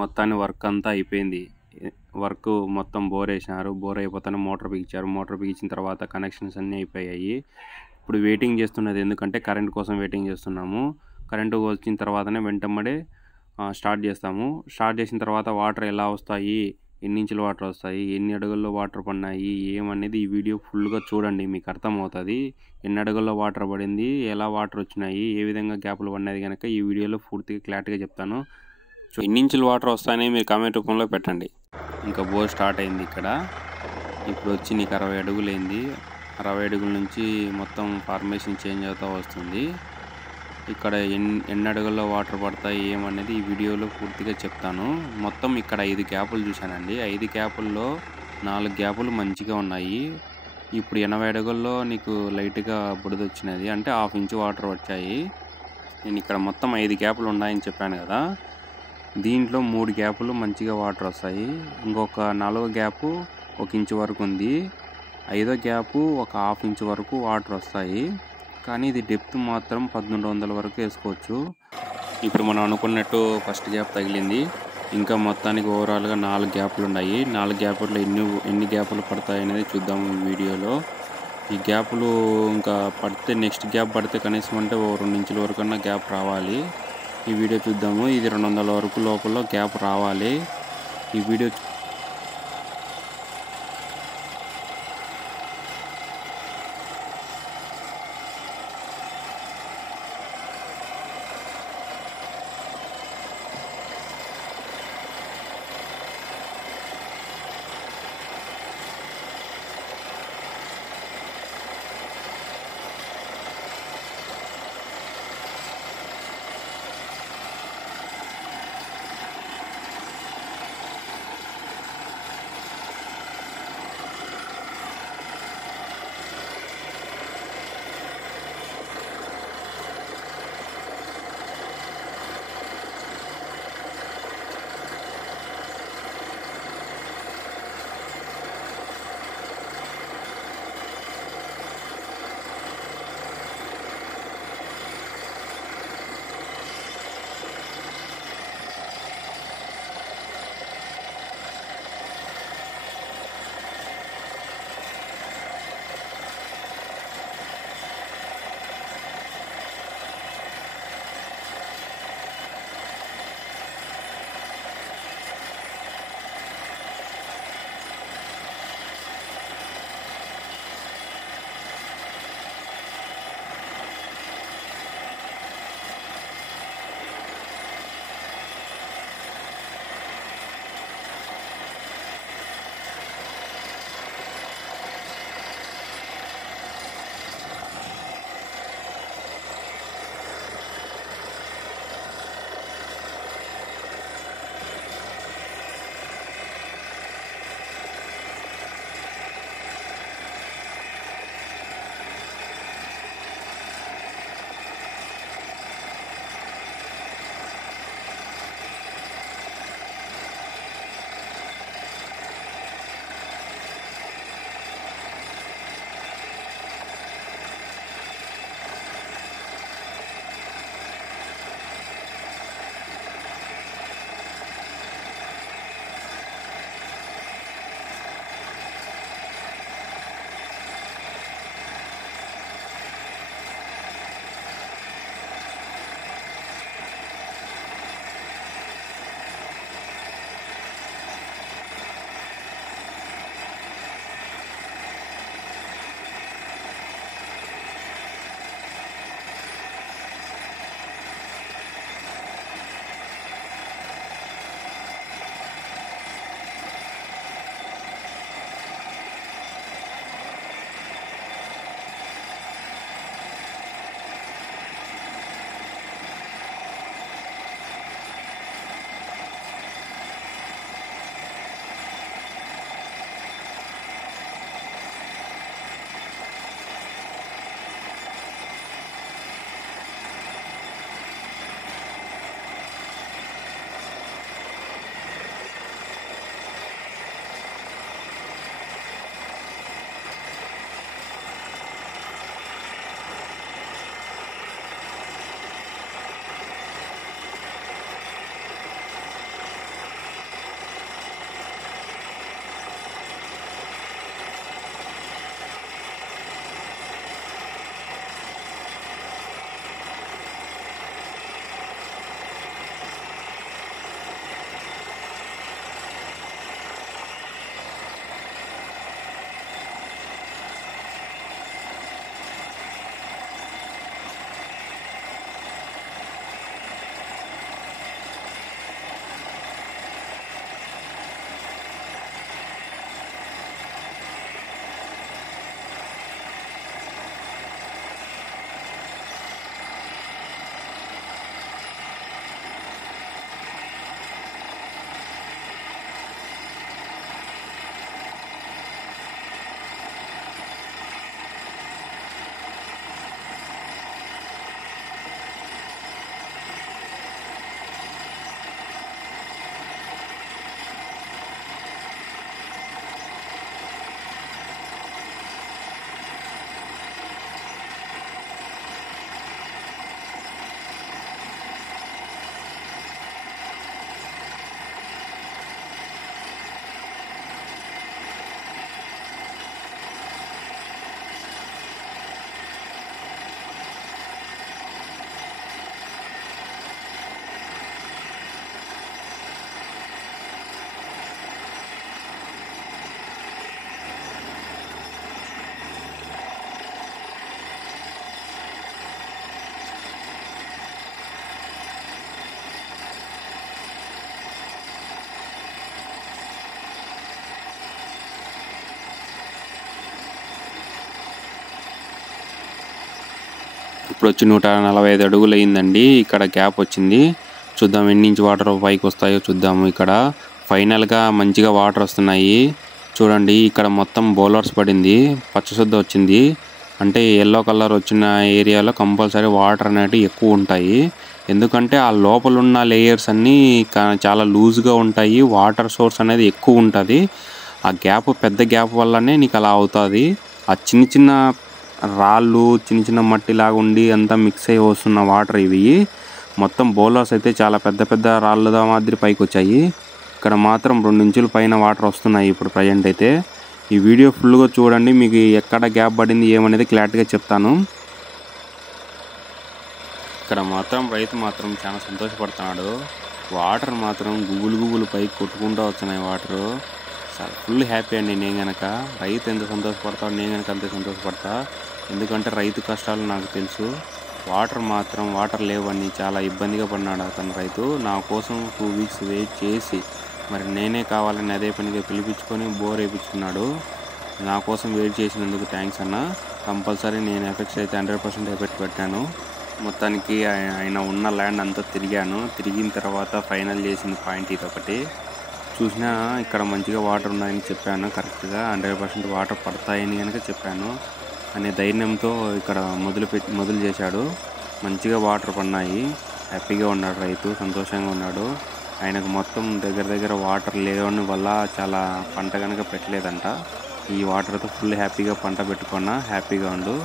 మొత్తాన్ని వర్క్ అంతా అయిపోయింది. వర్క్ మొత్తం బోర్ వేసినారు. బోర్ అయిపోతానే మోటార్ బిగించారు. మోటార్ బిగించిన తర్వాత కనెక్షన్స్ అన్నీ అయిపోయాయి. ఇప్పుడు వెయిటింగ్ చేస్తున్నది, ఎందుకంటే కరెంట్ కోసం వెయిటింగ్ చేస్తున్నాము. కరెంటు వచ్చిన తర్వాతనే వెంటనే స్టార్ట్ చేస్తాము. స్టార్ట్ చేసిన తర్వాత వాటర్ ఎలా వస్తాయి, ఎన్ని ఇంచుల వాటర్ వస్తాయి, ఎన్ని అడుగుల్లో వాటర్ పడినాయి ఏమనేది ఈ వీడియో ఫుల్గా చూడండి, మీకు అర్థమవుతుంది. ఎన్ని అడుగుల్లో వాటర్ పడింది, ఎలా వాటర్ వచ్చినాయి, ఏ విధంగా గ్యాప్లు పడినది కనుక ఈ వీడియోలో పూర్తిగా క్లారిటీగా చెప్తాను. ఎన్ని ఇంచుల వాటర్ వస్తాయని మీరు కామెంట్ రూపంలో పెట్టండి. ఇంకా బోర్ స్టార్ట్ అయింది. ఇక్కడ ఇప్పుడు వచ్చి నీకు 60 అడుగులైంది. 60 అడుగుల నుంచి మొత్తం ఫార్మేషన్ చేంజ్ అవుతూ వస్తుంది. ఇక్కడ ఎన్ని అడుగుల్లో వాటర్ పడతాయి ఏమనేది ఈ వీడియోలో పూర్తిగా చెప్తాను. మొత్తం ఇక్కడ 5 గ్యాపులు చూశానండి. 5 గ్యాపుల్లో 4 గ్యాపులు మంచిగా ఉన్నాయి. ఇప్పుడు 80 అడుగుల్లో నీకు లైట్గా బుడద వచ్చినది, అంటే 1/2 ఇంచు వాటర్ వచ్చాయి. నేను ఇక్కడ మొత్తం 5 గ్యాపులు ఉన్నాయని చెప్పాను కదా, దీంట్లో 3 గ్యాపులు మంచిగా వాటర్ వస్తాయి. ఇంకొక 4వ గ్యాపు 1 ఇంచు వరకు ఉంది. 5వ గ్యాపు ఒక 1/2 ఇంచు వరకు వాటర్ వస్తాయి. కానీ ఇది డెప్త్ మాత్రం 1200 వరకు వేసుకోవచ్చు. ఇప్పుడు మనం అనుకున్నట్టు ఫస్ట్ గ్యాప్ తగిలింది. ఇంకా మొత్తానికి ఓవరాల్గా 4 గ్యాపులు ఉన్నాయి. 4 గ్యాపుల్లో ఎన్ని గ్యాపులు పడతాయి అనేది చూద్దాము ఈ వీడియోలో. ఈ గ్యాపులు ఇంకా పడితే, నెక్స్ట్ గ్యాప్ పడితే కనీసం అంటే 2 ఇంచుల వరకు గ్యాప్ రావాలి. ఈ వీడియో చూద్దాము. ఇది 200 వరకు లోపల గ్యాప్ రావాలి. ఈ వీడియో ఇప్పుడు వచ్చి 145 అడుగులు అయిందండి. ఇక్కడ గ్యాప్ వచ్చింది. చూద్దాం ఎన్ని ఇంచ్ వాటర్ పైకి వస్తాయో చూద్దాము. ఇక్కడ ఫైనల్గా మంచిగా వాటర్ వస్తున్నాయి. చూడండి ఇక్కడ మొత్తం బౌలర్స్ పడింది, పచ్చశుద్ధ వచ్చింది. అంటే ఎల్లో కలర్ వచ్చిన ఏరియాలో కంపల్సరీ వాటర్ అనేవి ఎక్కువ ఉంటాయి. ఎందుకంటే ఆ లోపల ఉన్న లేయర్స్ అన్నీ చాలా లూజ్గా ఉంటాయి. వాటర్ సోర్స్ అనేది ఎక్కువ ఉంటుంది. ఆ గ్యాప్ పెద్ద గ్యాప్ వల్లనే నీకు అలా అవుతుంది. ఆ చిన్న చిన్న రాళ్ళు చిన్న చిన్న మట్టి లాగా ఉండి అంతా మిక్స్ అయ్యి వస్తున్న వాటర్ ఇవి. మొత్తం బౌలర్స్ అయితే చాలా పెద్ద పెద్ద రాళ్ళ మాదిరి పైకి వచ్చాయి. ఇక్కడ మాత్రం 2 ఇంచుల పైన వాటర్ వస్తున్నాయి ఇప్పుడు ప్రజెంట్ అయితే. ఈ వీడియో ఫుల్గా చూడండి, మీకు ఎక్కడ గ్యాప్ పడింది ఏమనేది క్లారిటీగా చెప్తాను. ఇక్కడ మాత్రం రైతు మాత్రం చాలా సంతోషపడుతున్నాడు. వాటర్ మాత్రం గుబులు పైకి కొట్టుకుంటూ వస్తున్నాయి వాటరు. ఫుల్ హ్యాపీ అండి. నేను కనుక రైతు ఎంత సంతోషపడతాడు, నేను కనుక అంతే సంతోషపడతా. ఎందుకంటే రైతు కష్టాలు నాకు తెలుసు. వాటర్ లేవని చాలా ఇబ్బందిగా పడినాడు అతను రైతు. నా కోసం 2 వీక్స్ వెయిట్ చేసి మరి నేనే కావాలని అదే పనిగా పిలిపించుకొని బోర్ వేయించుకున్నాడు. నా కోసం వెయిట్ చేసినందుకు థ్యాంక్స్ అన్న. కంపల్సరీ నేను ఎఫెక్ట్స్ అయితే 100% ఎఫెక్ట్ పెట్టాను. మొత్తానికి ఆయన ఉన్న ల్యాండ్ అంతా తిరిగిన తర్వాత ఫైనల్ చేసిన పాయింట్ ఇది ఒకటి. చూసినా ఇక్కడ మంచిగా వాటర్ ఉన్నాయని చెప్పాను, కరెక్ట్గా 100% వాటర్ పడతాయని కనుక చెప్పాను అనే ధైర్యంతో ఇక్కడ మొదలు చేశాడు. మంచిగా వాటర్ పడినాయి. హ్యాపీగా ఉన్నాడు రైతు, సంతోషంగా ఉన్నాడు. ఆయనకు మొత్తం దగ్గర వాటర్ లేవని వల్ల చాలా పంట కనుక పెట్టలేదంట. ఈ వాటర్తో ఫుల్ హ్యాపీగా పంట పెట్టుకున్నా, హ్యాపీగా ఉండు.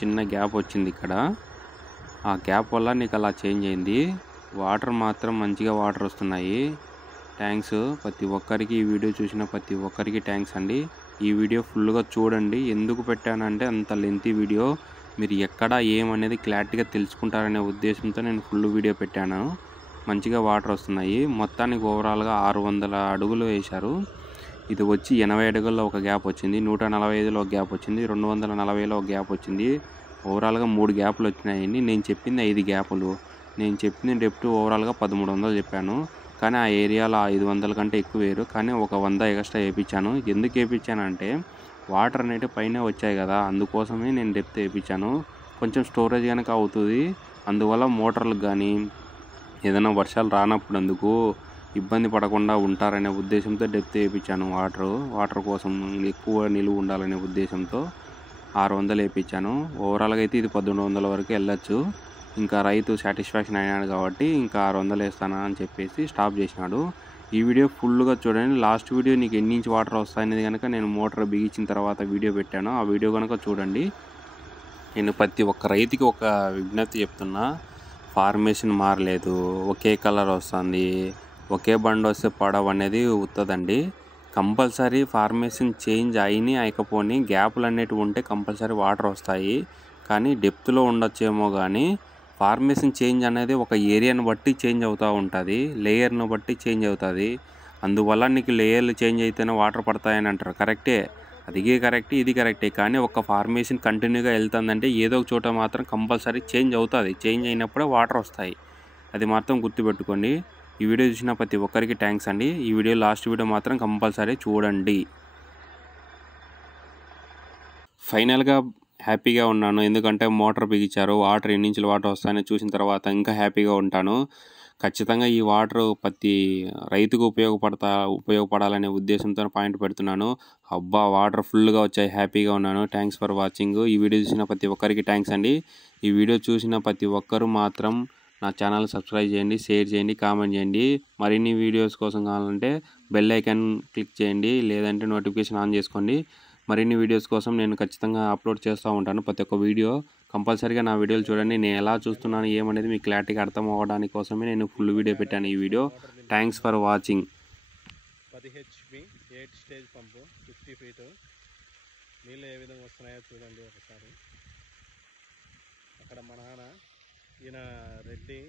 చిన్న గ్యాప్ వచ్చింది ఇక్కడ. ఆ గ్యాప్ వల్ల నీకు అలా చేంజ్ అయింది. వాటర్ మాత్రం మంచిగా వాటర్ వస్తున్నాయి. థ్యాంక్స్ ప్రతి ఒక్కరికి, ఈ వీడియో చూసిన ప్రతి ఒక్కరికి థ్యాంక్స్ అండి. ఈ వీడియో ఫుల్గా చూడండి. ఎందుకు పెట్టానంటే అంత లెంతీ వీడియో, మీరు ఎక్కడ ఏమనేది క్లారిటీగా తెలుసుకుంటారనే ఉద్దేశంతో నేను ఫుల్ వీడియో పెట్టాను. మంచిగా వాటర్ వస్తున్నాయి. మొత్తానికి ఓవరాల్గా 600 అడుగులు వేశారు. ఇది వచ్చి 80 అడుగుల్లో ఒక గ్యాప్ వచ్చింది, 145లో ఒక గ్యాప్ వచ్చింది, 240లో ఒక గ్యాప్ వచ్చింది. ఓవరాల్గా 3 గ్యాపులు వచ్చినాయండి. నేను చెప్పింది 5 గ్యాపులు. నేను చెప్పిన డెప్త్ ఓవరాల్గా 1300 చెప్పాను. కానీ ఆ ఏరియాలో 500 కంటే ఎక్కువ వేరు. కానీ ఒక 100 ఎక్స్ట్రా వేయించాను. ఎందుకు వేయించానంటే వాటర్ అనేవి పైన వచ్చాయి కదా, అందుకోసమే నేను డెప్త్ వేయించాను. కొంచెం స్టోరేజ్ కనుక అవుతుంది. అందువల్ల మోటార్లకు కానీ ఏదైనా వర్షాలు రానప్పుడు అందుకు ఇబ్బంది పడకుండా ఉంటారనే ఉద్దేశంతో డెప్త్ వేయించాను. వాటర్ కోసం ఎక్కువ నిలువ ఉండాలనే ఉద్దేశంతో 600 వేయించాను. ఓవరాల్గా అయితే ఇది 1100 వరకు వెళ్ళొచ్చు. ఇంకా రైతు సాటిస్ఫాక్షన్ అయినాడు కాబట్టి ఇంకా 600 వేస్తానా అని చెప్పేసి స్టాప్ చేసినాడు. ఈ వీడియో ఫుల్గా చూడండి. లాస్ట్ వీడియో నీకు ఎన్ని ఇంచ్ వాటర్ వస్తాయనేది కనుక నేను మోటార్ బిగించిన తర్వాత వీడియో పెట్టాను. ఆ వీడియో కనుక చూడండి. నేను ప్రతి ఒక్క రైతుకి ఒక విజ్ఞప్తి చెప్తున్నా. ఫార్మేషన్ మారలేదు, ఒకే కలర్ వస్తుంది, ఒకే బండి వస్తే పడవ అనేది ఉత్తదండి. కంపల్సరీ ఫార్మేషన్ చేంజ్ అయినా అయికపోని గ్యాప్లు అనేటివి ఉంటే కంపల్సరీ వాటర్ వస్తాయి. కానీ డెప్త్లో ఉండొచ్చేమో కానీ ఫార్మేషన్ చేంజ్ అనేది ఒక ఏరియాను బట్టి చేంజ్ అవుతూ ఉంటుంది, లేయర్ను బట్టి చేంజ్ అవుతుంది. అందువల్ల నీకు లేయర్లు చేంజ్ అయితేనే వాటర్ పడతాయని అంటారు. కరెక్టే, అది కరెక్టే, ఇది కరెక్టే. కానీ ఒక ఫార్మేషన్ కంటిన్యూగా వెళ్తుందంటే ఏదో ఒక చోట మాత్రం కంపల్సరీ చేంజ్ అవుతుంది. చేంజ్ అయినప్పుడే వాటర్ వస్తాయి. అది మాత్రం గుర్తుపెట్టుకోండి. ఈ వీడియో చూసిన ప్రతి ఒక్కరికి థ్యాంక్స్ అండి. ఈ వీడియో లాస్ట్ వీడియో మాత్రం కంపల్సరీ చూడండి. ఫైనల్గా హ్యాపీగా ఉన్నాను. ఎందుకంటే మోటార్ బిగించారు, వాటర్ ఎన్ని ఇంచుల వాటర్ వస్తాయని చూసిన తర్వాత ఇంకా హ్యాపీగా ఉంటాను. ఖచ్చితంగా ఈ వాటర్ ప్రతి రైతుకు ఉపయోగపడాలనే ఉద్దేశంతో పాయింట్ పెడుతున్నాను. అబ్బా వాటర్ ఫుల్గా వచ్చాయి, హ్యాపీగా ఉన్నాను. Thanks for watching. ఈ వీడియో చూసిన ప్రతి ఒక్కరికి థ్యాంక్స్ అండి. ఈ వీడియో చూసిన ప్రతి ఒక్కరు మాత్రం నా ఛానల్ సబ్స్క్రైబ్ చేయండి, షేర్ చేయండి, కామెంట్ చేయండి. మరిన్ని వీడియోస్ కోసం కావాలంటే బెల్ ఐకాన్ క్లిక్ చేయండి, లేదంటే నోటిఫికేషన్ ఆన్ చేసుకోండి. మరిన్ని వీడియోస్ కోసం నేను ఖచ్చితంగా అప్లోడ్ చేస్తూ ఉంటాను. ప్రతి ఒక్క వీడియో కంపల్సరీగా నా వీడియోలు చూడండి. నేను ఎలా చూస్తున్నాను ఏమనేది మీకు క్లారిటీగా అర్థం అవ్వడానికి కోసమే నేను ఫుల్ వీడియో పెట్టాను ఈ video. Thanks for watching. 10 HP 8 stage pump 50 feet. నీళ్ళు ఏ విధంగా వస్తున్నాయో చూడండి ఒకసారి. అక్కడ మన నాన్న, ఈయన రెడ్డి.